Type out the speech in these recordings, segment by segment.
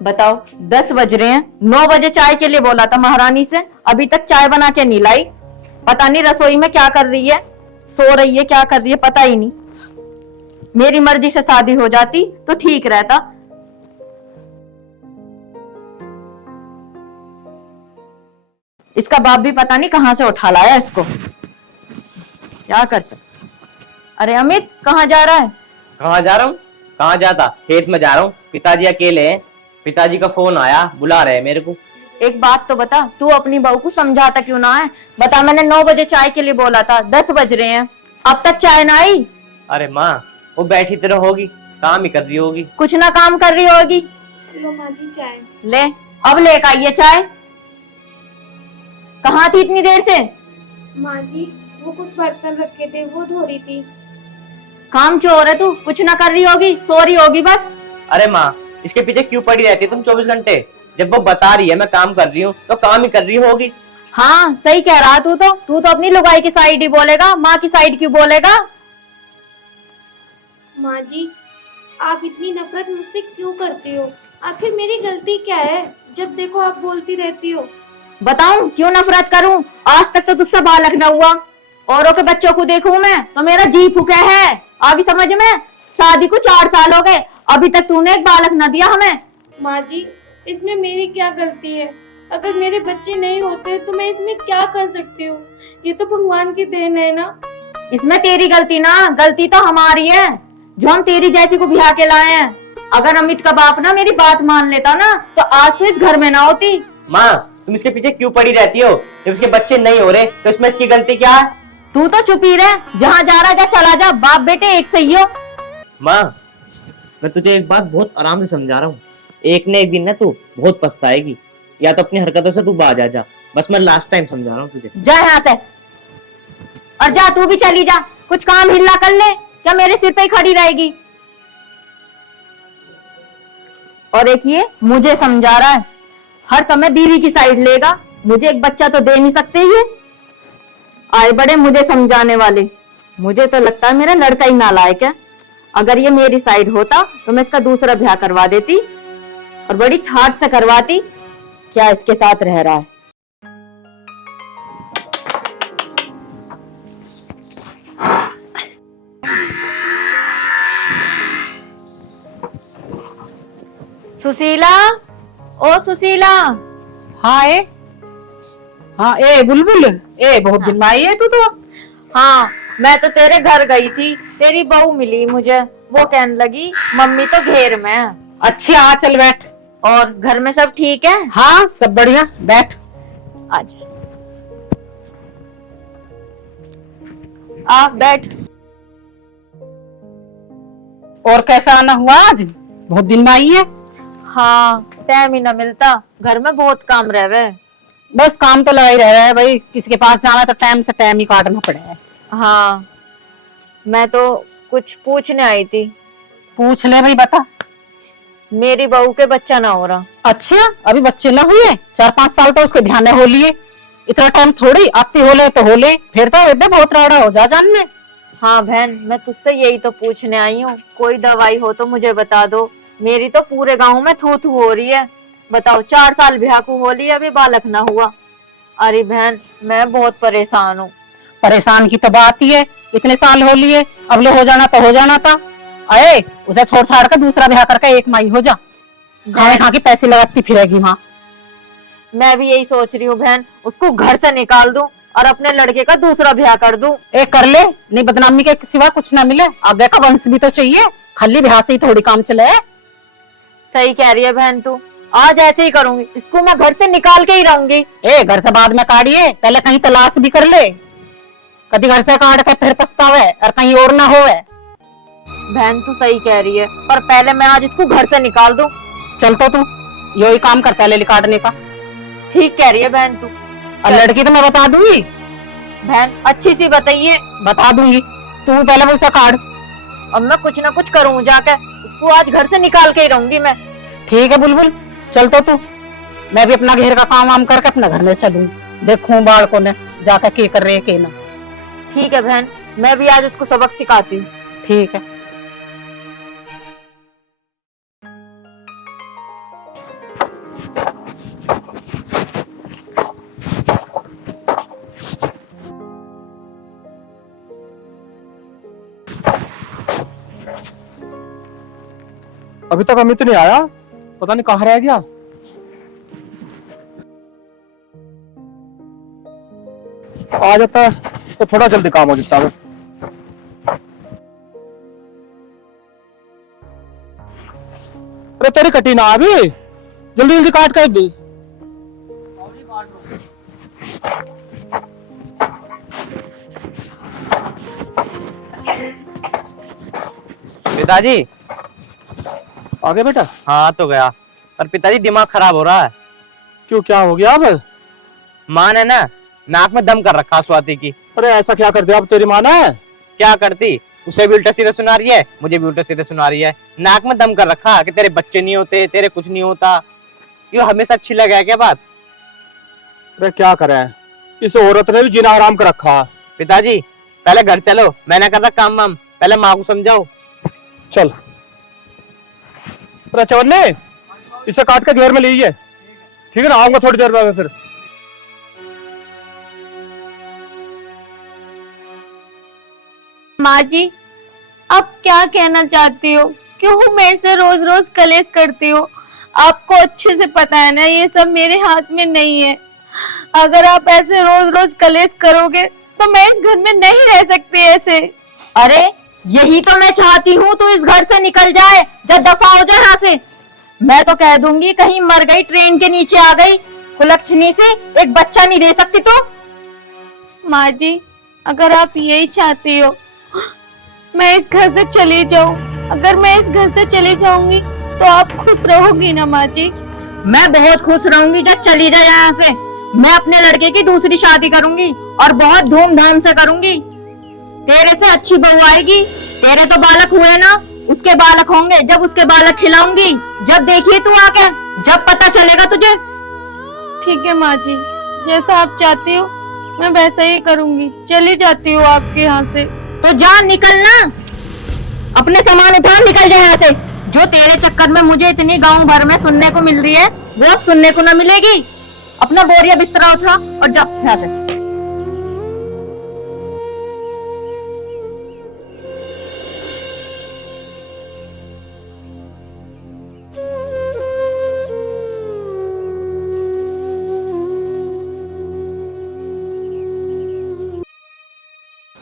बताओ 10 बज रहे हैं, 9 बजे चाय के लिए बोला था महारानी से, अभी तक चाय बना के नहीं लाई। पता नहीं रसोई में क्या कर रही है, सो रही है, क्या कर रही है पता ही नहीं। मेरी मर्जी से शादी हो जाती तो ठीक रहता। इसका बाप भी पता नहीं कहां से उठा लाया इसको, क्या कर सकते। अरे अमित कहाँ जा रहा है? कहाँ जा रहा हूँ? कहाँ जाता, खेत में जा रहा हूँ। पिताजी अकेले हैं, पिताजी का फोन आया, बुला रहे हैं मेरे को। एक बात तो बता, तू अपनी बहू को समझाता क्यों ना है? बता, मैंने 9 बजे चाय के लिए बोला था, 10 बज रहे हैं, अब तक चाय ना आई। अरे माँ, वो बैठी तरह होगी, काम ही कर रही होगी। कुछ ना काम कर रही होगी। चलो माँ जी चाय। ले, अब लेकर आइए चाय। कहाँ थी इतनी देर से? माँ जी वो कुछ बर्तन रखे थे वो धो रही थी। काम चोर है तू, कुछ ना कर रही होगी, सो रही होगी बस। अरे माँ, इसके पीछे क्यों पड़ी रहती है तुम 24 घंटे? जब वो बता रही है मैं काम कर रही हूँ तो काम ही कर रही होगी। हाँ सही कह रहा तू तो अपनी लुगाई की साइड ही बोलेगा, माँ की साइड क्यों बोलेगा? माँ जी आप इतनी नफरत मुझसे क्यों करती हो? आखिर मेरी गलती क्या है? जब देखो आप बोलती रहती हो। बताऊं क्यों नफरत करूं? आज तक तो तुझसे बालक न हुआ, औरों के बच्चों को देखूं मैं तो मेरा जी फूके है। आगे समझ में, शादी को 4 साल हो गए, अभी तक तूने एक बालक न दिया हमें। माँ जी इसमें मेरी क्या गलती है? अगर मेरे बच्चे नहीं होते तो मैं इसमें क्या कर सकती हूँ? ये तो भगवान की देन है ना। इसमें तेरी गलती ना, गलती तो हमारी है जो हम तेरी जैसी को ब्याह के लाए हैं। अगर अमित का बाप ना मेरी बात मान लेता ना तो आज तो इस घर में ना होती। माँ, तुम इसके पीछे क्यों पड़ी रहती हो? जब इसके बच्चे नहीं हो रहे तो इसमें इसकी गलती क्या है? तू तो चुप ही रह, जहाँ जा रहा जा चला जा, बाप बेटे एक सही हो। माँ, मैं तुझे एक बात बहुत आराम से समझा रहा हूँ, एक न एक दिन ना तू बहुत पछताएगी। या तो अपनी हरकतों से तू बाज आ जा, बस मैं लास्ट टाइम समझा रहा हूँ तुझे। जा यहाँ से, और जा तू भी चली जा, कुछ काम हिल्ला कर ले, क्या मेरे सिर पे ही खड़ी रहेगी? और एक ये मुझे समझा रहा है, हर समय बीवी की साइड लेगा। मुझे एक बच्चा तो दे नहीं सकते ये, आए बड़े मुझे समझाने वाले। मुझे तो लगता है मेरा लड़का ही नालायक है। अगर ये मेरी साइड होता तो मैं इसका दूसरा ब्याह करवा देती, और बड़ी ठाट से करवाती। क्या इसके साथ रह रहा है? सुशीला, ओ सुशीला। हाँ ए, हाँ ए बुलबुल, ए बहुत दिन में आई है तू तो। हाँ मैं तो तेरे घर गई थी, तेरी बहू मिली मुझे, वो कहने लगी मम्मी तो घेर में है। अच्छी आ, चल बैठ। और घर में सब ठीक है? हाँ सब बढ़िया, बैठ। आजा, आ बैठ। और कैसा आना हुआ आज? बहुत दिन में आई है। हाँ टाइम ही ना मिलता, घर में बहुत काम रहे। बस काम तो लगा ही रह रहा है भाई, किसी के पास जाना तो टाइम से टाइम ही काटना पड़ा है। हाँ मैं तो कुछ पूछने आई थी। पूछ ले भाई, बता। मेरी बहू के बच्चा ना हो रहा। अच्छा, अभी बच्चे ना हुए? 4-5 साल तो उसके ध्यान हो लिए, इतना टाइम थोड़ी आती हो ले तो हो ले, फिर तो बेबे बहुत राड़ा हो जा जान में। हाँ बहन, मैं तुझसे यही तो पूछने आई हूँ, कोई दवाई हो तो मुझे बता दो। मेरी तो पूरे गांव में थू थू हो रही है। बताओ 4 साल ब्याह को हो लिया, अभी बालक ना हुआ। अरे बहन मैं बहुत परेशान हूँ। परेशान की तो बात ही है, इतने साल हो लिए, अब ले हो जाना तो हो जाना था। अरे उसे छोड़ छाड़ कर दूसरा ब्याह करके एक माई हो जा, खाने खा के पैसे लगाती फिरेगी वहां। मैं भी यही सोच रही हूँ बहन, उसको घर से निकाल दूं और अपने लड़के का दूसरा ब्याह कर दूं। एक कर ले, नहीं बदनामी के सिवा कुछ ना मिले, आगे का वंश भी तो चाहिए, खाली ब्याह से ही थोड़ी काम चले। सही कह रही है बहन तू, आज ऐसे ही करूंगी, इसको मैं घर से निकाल के ही रहूंगी। ए घर से बाद में काढ़िए, पहले कहीं तलाश भी कर ले, कभी घर से काट के फिर पछतावे और कहीं और ना होवे। बहन तू सही कह रही है, पर पहले मैं आज इसको घर से निकाल दूं। चल तो तू यही काम कर पहले काटने का। ठीक कह रही है बहन तू। और लड़की तो मैं बता दूंगी बहन, अच्छी सी बताइए। बता दूंगी, तू पहले उसे काट। अब मैं कुछ ना कुछ करूँ जाकर, इसको आज घर से निकाल के ही रहूंगी मैं। ठीक है बुलबुल, चल तो तू, मैं भी अपना घेर का काम वाम करके अपना घर में चलूं, देखूं बालकों ने जाकर के कर रहे के ना। ठीक है बहन, मैं भी आज उसको सबक सिखाती हूँ। ठीक है। अभी तक अमित नहीं आया, पता नहीं कहाँ रह गया। आ जाता है तो थोड़ा जल्दी काम हो जाता है। अरे तेरी कटी ना अभी, जल्दी जल्दी काट कर। पिताजी। आगे बेटा। हाँ तो गया, पर पिताजी दिमाग खराब हो रहा है। क्यों, क्या हो गया अब? माँ ने ना नाक में दम कर रखा स्वाति की। अरे ऐसा क्या कर दिया अब तेरी माँ ने? क्या करती, उसे भी उल्टा सीधा सुना रही है, मुझे भी उल्टा सीधा सुना रही है। नाक में दम कर रखा कि तेरे बच्चे नहीं होते, तेरे कुछ नहीं होता। ये हमेशा अच्छी लगा है क्या बात? अरे क्या करें, इस औरत ने भी जीना हराम कर रखा। पिताजी पहले घर चलो, मैंने कर रहा काम वाम, पहले माँ को समझाओ। चल। अरे चवन्ने, इसे काट के जेल में लीजिए, ठीक है ना? आऊंगा थोड़ी देर में फिर। माँ जी, आप क्या कहना चाहती हो? क्यों मेरे से रोज रोज कलेश करती हो? आपको अच्छे से पता है ना ये सब मेरे हाथ में नहीं है। अगर आप ऐसे रोज रोज कलेश करोगे तो मैं इस घर में नहीं रह सकती ऐसे। अरे यही तो मैं चाहती हूँ, तू इस घर से निकल जाए, जब दफा हो जाए यहाँ से। मैं तो कह दूंगी कहीं मर गई, ट्रेन के नीचे आ गई, कुलक्षणी से एक बच्चा नहीं दे सकती तू। माँ जी, अगर आप यही चाहती हो मैं इस घर से चली जाऊं, अगर मैं इस घर से चली जाऊंगी तो आप खुश रहोगी ना माँ जी? मैं बहुत खुश रहूंगी जब चली जाए यहाँ से। मैं अपने लड़के की दूसरी शादी करूंगी और बहुत धूमधाम से करूंगी। तेरे से अच्छी बहू आएगी। तेरे तो बालक हुए ना, उसके बालक होंगे, जब उसके बालक खिलाऊंगी। जब देखिए तू आके, जब पता चलेगा तुझे। ठीक है माँ जी, जैसा आप चाहती हो मैं वैसा ही करूंगी। चली जाती हूँ आपके यहाँ से। तो जा, निकलना, अपने सामान उठा, निकल जाए यहाँ से। जो तेरे चक्कर में मुझे इतनी गांव भर में सुनने को मिल रही है वो अब सुनने को ना मिलेगी। अपना बोरिया बिस्तरा उठा और जा यहाँ से।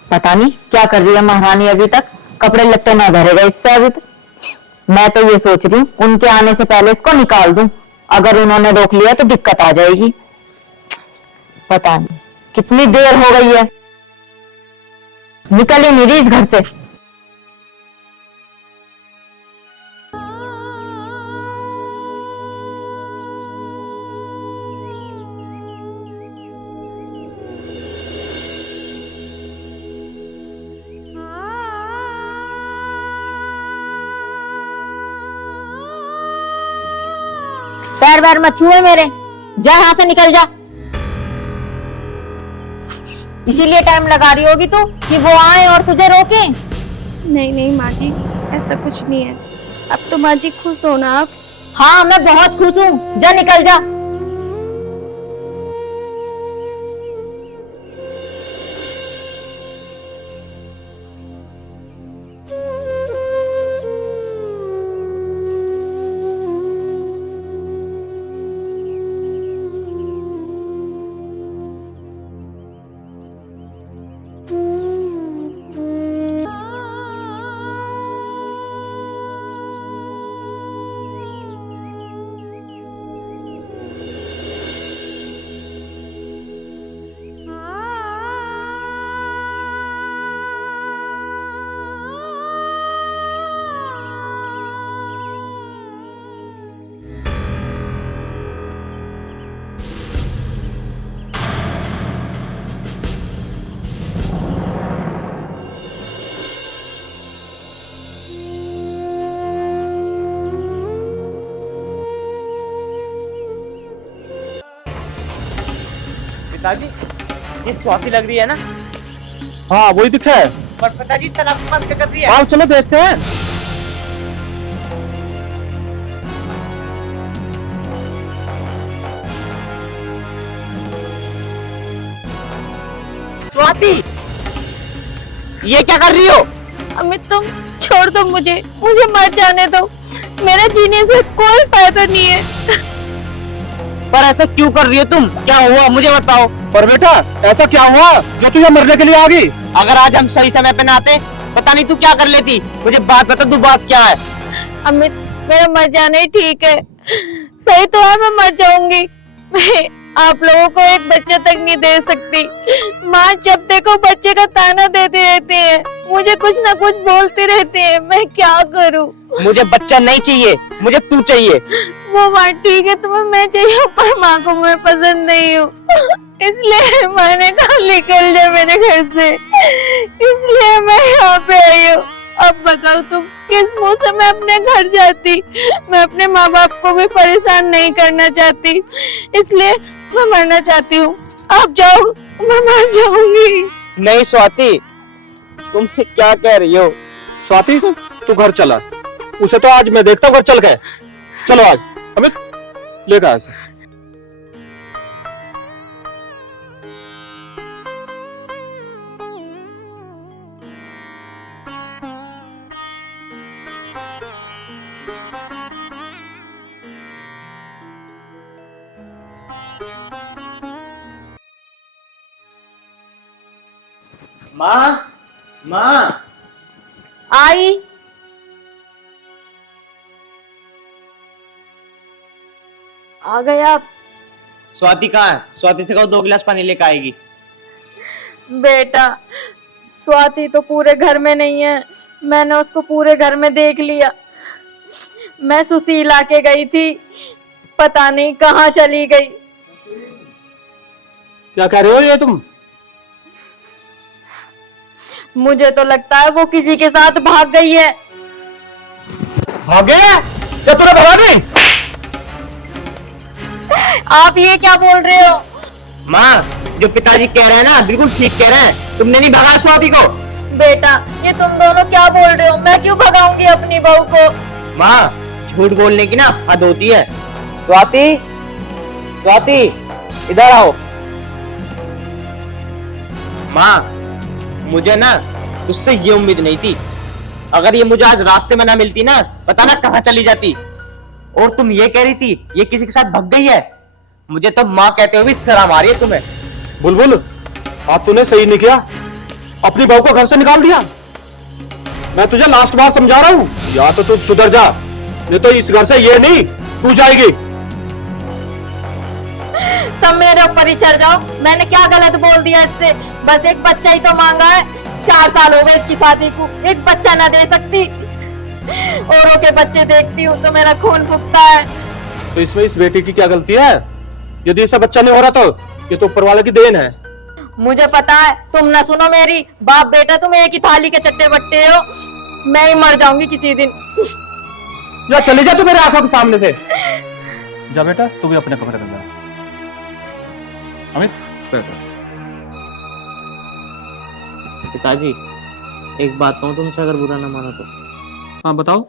पता नहीं क्या कर रही है महारानी, अभी तक कपड़े लत्ते ना धरेगा इससे अभी तक। मैं तो ये सोच रही हूँ उनके आने से पहले इसको निकाल दूं। अगर उन्होंने रोक लिया तो दिक्कत आ जाएगी। पता नहीं कितनी देर हो गई है, निकल ही नहीं रही इस घर से। पैर वैर मत छुए मेरे, जा यहाँ से, निकल जा। इसीलिए टाइम लगा रही होगी तू कि वो आए और तुझे रोके। नहीं नहीं माँ जी, ऐसा कुछ नहीं है। अब तो माँ जी खुश हो ना आप? हाँ मैं बहुत खुश हूँ, जा निकल जा। पिताजी ये स्वाति लग रही है ना? हाँ वही दिखा है। पर पिताजी तालाब के पास क्या कर रही है? आओ चलो देखते हैं। स्वाति, ये क्या कर रही हो? अमित तुम छोड़ दो मुझे मर जाने दो। मेरे जीने से कोई फायदा नहीं है। पर ऐसा क्यों कर रही हो तुम? क्या हुआ मुझे बताओ। पर बेटा ऐसा क्या हुआ जो तू यहाँ मरने के लिए आ गई? अगर आज हम सही समय पे ना आते, पता नहीं तू क्या कर लेती। मुझे बात बता, तू बात क्या है? अमित मेरा मर जाना ही ठीक है। सही तो है, मैं मर जाऊंगी। मैं आप लोगों को एक बच्चा तक नहीं दे सकती। माँ जब देखो बच्चे का ताना देती रहती है, मुझे कुछ ना कुछ बोलती रहती है। मैं क्या करूँ? मुझे बच्चा नहीं चाहिए, मुझे तू चाहिए। वो बात ठीक है, तुम्हें मैं चाहिए, पर माँ को मैं पसंद नहीं हूँ। इसलिए मैंने कहा निकल जा मेरे घर से, इसलिए मैं यहाँ पे आई हूँ। अब बताओ तुम किस मुंह से मैं अपने घर जाती? मैं अपने माँ बाप को भी परेशान नहीं करना चाहती, इसलिए मैं मरना चाहती हूँ। आप जाओ, मैं मर जाऊंगी। नहीं स्वाति, तुम क्या कह रही हो? स्वाति तू घर चला, उसे तो आज मैं देखता हूँ घर चल गए। चलो आज अमित लेकर आया इसे। माँ, माँ, आई। आ गए आप? स्वाति कहाँ है? स्वाति से कहो 2 गिलास पानी लेकर आएगी। बेटा स्वाति तो पूरे घर में नहीं है, मैंने उसको पूरे घर में देख लिया। मैं सुशीला के गई थी, पता नहीं कहाँ चली गई। क्या कह रहे हो ये तुम? मुझे तो लगता है वो किसी के साथ भाग गई है। भागे? क्या तूने भगा दी? आप ये क्या बोल रहे हो? माँ, जो पिताजी कह रहे हैं ना बिल्कुल ठीक कह रहे हैं। तुमने नहीं भगाया स्वाति को। बेटा ये तुम दोनों क्या बोल रहे हो? मैं क्यों भगाऊंगी अपनी बहू को? माँ, झूठ बोलने की ना हद होती है। स्वाति, स्वाति, इधर आओ। माँ, मुझे ना उससे ये उम्मीद नहीं थी। अगर ये मुझे आज रास्ते में ना मिलती ना, पता ना कहाँ चली जाती। और तुम ये कह रही थी ये किसी के साथ भाग गई है। मुझे तो माँ कहते हुए भी शर्म आ रही है तुम्हें। बुलबुल, आज तूने सही नहीं किया, अपनी बहू को घर से निकाल दिया। मैं तुझे लास्ट बार समझा रहा हूँ, या तो तू सुधर जा, नहीं तो इस घर से ये नहीं तू जाएगी। सब मेरे ऊपर ही चढ़ जाओ। मैंने क्या गलत बोल दिया इससे? बस एक बच्चा ही तो मांगा है। 4 साल हो गए इसकी शादी को, एक बच्चा ना दे सकती। औरों के बच्चे देखती हूँ तो मेरा खून फूकता है। तो इसमें इस बेटी की क्या गलती है? यदि इसे बच्चा नहीं हो रहा तो ये तो ऊपर वाले की देन है। मुझे पता है, तुम ना सुनो मेरी। बाप बेटा तुम एक ही थाली के चट्टे बट्टे हो। मैं ही मर जाऊंगी किसी दिन। या चले जा तू मेरे आंखों के सामने से। जा बेटा, तू भी अपने कमरे में जा। अमित पिताजी, एक बात कहूँ तुमसे, अगर बुरा ना मानो तो। हाँ बताओ।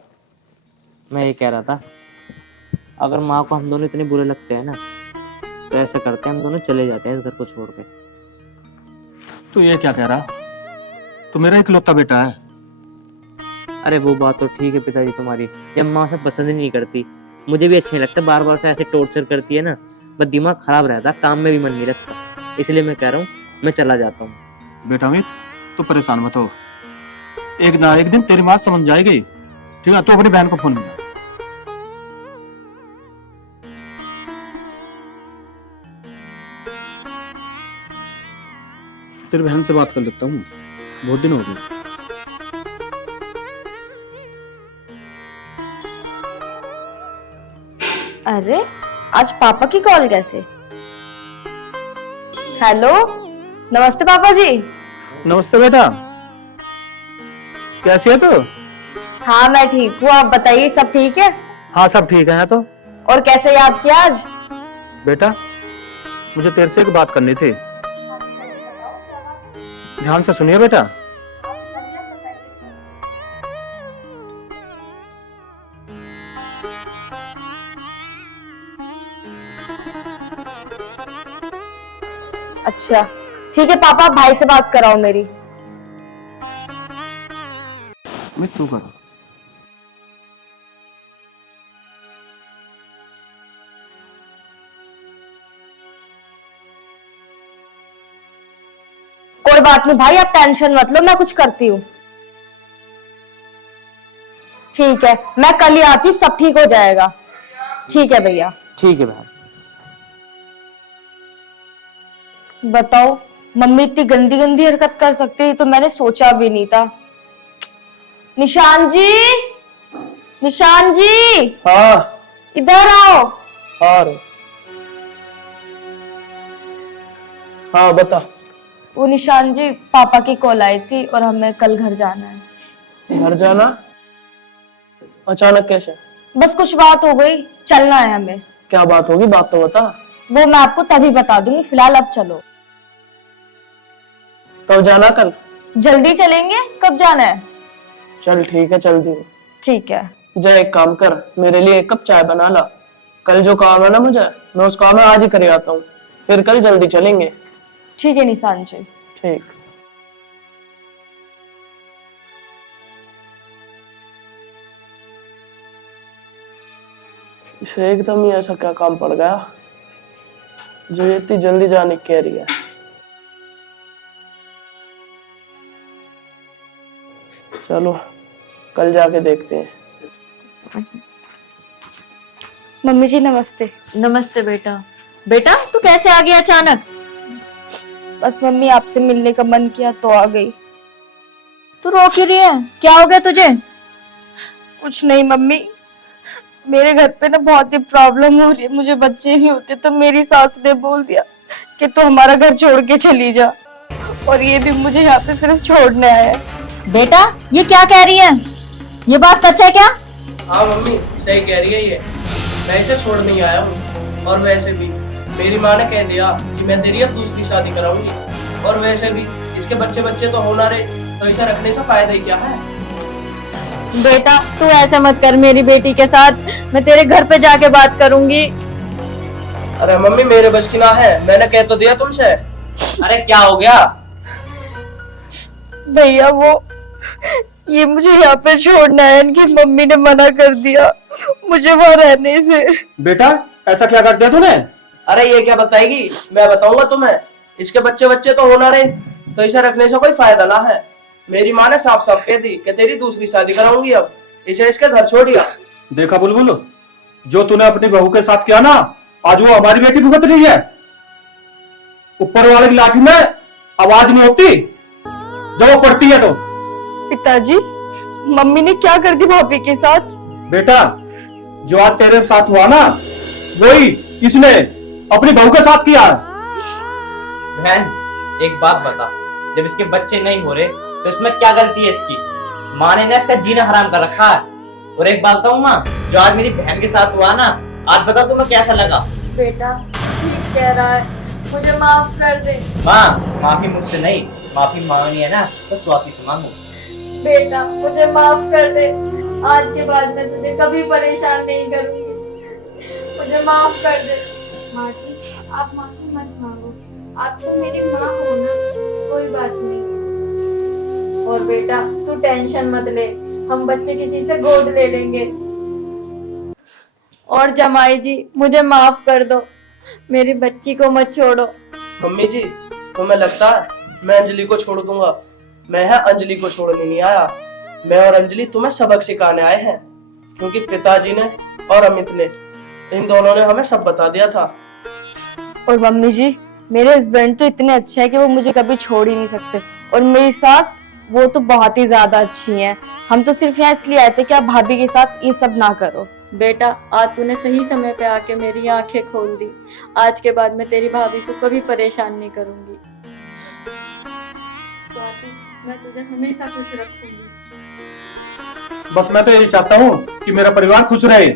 मैं ये कह रहा था, अगर माँ को हम दोनों इतने बुरे लगते हैं ना, तो ऐसा करते हैं हम दोनों चले जाते हैं इस घर को छोड़ के। तू ये क्या कह रहा? तू मेरा इकलौता बेटा है। अरे वो बात तो ठीक है पिताजी तुम्हारी, जब माँ से पसंद ही नहीं करती, मुझे भी अच्छा नहीं लगता। बार बार से ऐसे टॉर्चर करती है ना, बस दिमाग खराब रहता, काम में भी मन नहीं रखता। इसलिए मैं कह रहा हूँ मैं चला जाता हूँ। बेटा अमित, तू परेशान मत हो, एक ना एक दिन तेरी बात समझ जाएगी। ठीक है, तू अपनी बहन को फोन मिला। तेरी बहन से बात कर लेता हूँ, बहुत दिन हो गए। अरे आज पापा की कॉल कैसे? हेलो, नमस्ते पापा जी। नमस्ते बेटा, कैसी है तू? हाँ मैं ठीक हूँ, आप बताइए सब ठीक है? हाँ सब ठीक है तो। और कैसे याद किया आज? बेटा मुझे तेरे से एक बात करनी थी, ध्यान से सुनिए बेटा। अच्छा ठीक है पापा, भाई से बात कराओ मेरी। मैं तू कर। कोई बात नहीं भाई, आप टेंशन मत लो, मैं कुछ करती हूँ। ठीक है, मैं कल ही आती हूँ, सब ठीक हो जाएगा। ठीक है भैया। ठीक है बहन। बताओ, मम्मी इतनी गंदी गंदी हरकत कर सकती है तो मैंने सोचा भी नहीं था। निशान जी, निशान जी, हाँ इधर आओ। हाँ बता। वो निशान जी, पापा की कॉल आई थी और हमें कल घर जाना है। घर जाना? अचानक कैसे? बस कुछ बात हो गई, चलना है हमें। क्या बात होगी, बात तो बता। वो मैं आपको तभी बता दूंगी, फिलहाल अब चलो। कब जाना? कल? जल्दी चलेंगे, कब जाना है? चल ठीक है, जल्दी। ठीक है। जा एक काम कर, मेरे लिए 1 कप चाय बना ला। कल जो काम है ना मुझे, मैं उस काम में आज ही करे आता हूँ, फिर कल जल्दी चलेंगे। ठीक है निशान जी। ठीक। इसे एकदम ही ऐसा क्या काम पड़ गया जो ये इतनी जल्दी जाने की कह रही है। चलो कल जाके देखते हैं। मम्मी जी नमस्ते। नमस्ते बेटा। बेटा तू कैसे आ गया अचानक? बस मम्मी आपसे मिलने का मन किया तो आ गई। तू रो क्यों रही है? क्या हो गया तुझे? कुछ नहीं मम्मी, मेरे घर पे ना बहुत ही प्रॉब्लम हो रही है, मुझे बच्चे नहीं होते तो मेरी सास ने बोल दिया कि तू हमारा घर छोड़ के चली जा, और ये भी मुझे यहाँ पे सिर्फ छोड़ने आया है। बेटा ये क्या कह रही है? ये बात सच है क्या? हाँ मम्मी सही कह रही है ये, मैं इसे छोड़ नहीं आया हूँ। और वैसे भी मेरी माँ ने कह दिया कि मैं तेरी अब दूसरी शादी कराऊंगी, और वैसे भी इसके बच्चे बच्चे तो होना रहे, तो इसे रखने से फायदा ही क्या है। बेटा तू ऐसे मत कर मेरी बेटी के साथ, मैं तेरे घर पे जाके बात करूंगी। अरे मम्मी मेरे बस की ना है, मैंने कह तो दिया तुमसे। अरे क्या हो गया? भैया वो ये मुझे यहाँ पे छोड़ना है, इनकी मम्मी ने मना कर दिया मुझे वहाँ रहने से। बेटा ऐसा क्या कर दिया तूने? अरे ये क्या बताएगी, मैं बताऊंगा तुम्हें। इसके बच्चे बच्चे तो होना रहे, तो इसे रखने से कोई फायदा ना है। मेरी माँ ने साफ साफ कह दी कि तेरी दूसरी शादी कराऊंगी, अब इसे इसके घर छोड़िया। देखा बुलबुल, जो तूने अपनी बहू के साथ किया ना, आज वो हमारी बेटी भुगत रही है। ऊपर वाले की लाठी में आवाज नहीं होती जब वो पड़ती है तो। पिताजी, मम्मी ने क्या कर दी भाभी के साथ? बेटा जो आज तेरे साथ हुआ ना, वही इसने अपनी बहू के साथ किया है। बहन एक बात बता, जब इसके बच्चे नहीं हो रहे तो इसमें क्या गलती है इसकी? माँ ने ना इसका जीना हराम कर रखा है। और एक बात बताऊं माँ, जो आज मेरी बहन के साथ हुआ ना, आज बता तुम्हें कैसा लगा? बेटा ठीक कह रहा है, मुझे माफ कर दे। माँ माफी मुझसे नहीं, माफी मांगनी है ना तो स्वाति से मांगो। बेटा मुझे माफ कर दे, आज के बाद मैं तुझे कभी परेशान नहीं करूंगी, मुझे माफ कर दे। माँ जी आप माफी मत मांगो, आप तो मेरी माँ हो ना, कोई बात नहीं। और बेटा तू टेंशन मत ले, हम बच्चे किसी से गोद ले लेंगे। और जमाई जी मुझे माफ कर दो, मेरी बच्ची को मत छोड़ो। मम्मी जी तुम्हें लगता है मैं अंजलि को छोड़ दूंगा? मैं है अंजलि को छोड़ने नहीं आया, मैं और अंजलि तुम्हें सबक सिखाने आए हैं, क्योंकि पिताजी ने और अमित ने, इन दोनों ने हमें सब बता दिया था। और मम्मी जी, मेरे हस्बैंड तो इतने अच्छे हैं कि वो मुझे कभी छोड़ ही नहीं सकते, और मेरी सास वो तो बहुत ही ज्यादा अच्छी हैं। हम तो सिर्फ यहाँ इसलिए आए थे कि आप भाभी के साथ ये सब ना करो। बेटा आज तूने सही समय पे आके मेरी आंखें खोल दी, आज के बाद मैं तेरी भाभी को कभी परेशान नहीं करूंगी। स्वाति, मैं तुझे हमेशा खुश रखूंगी। बस मैं तो यही चाहता हूँ कि मेरा परिवार खुश रहे।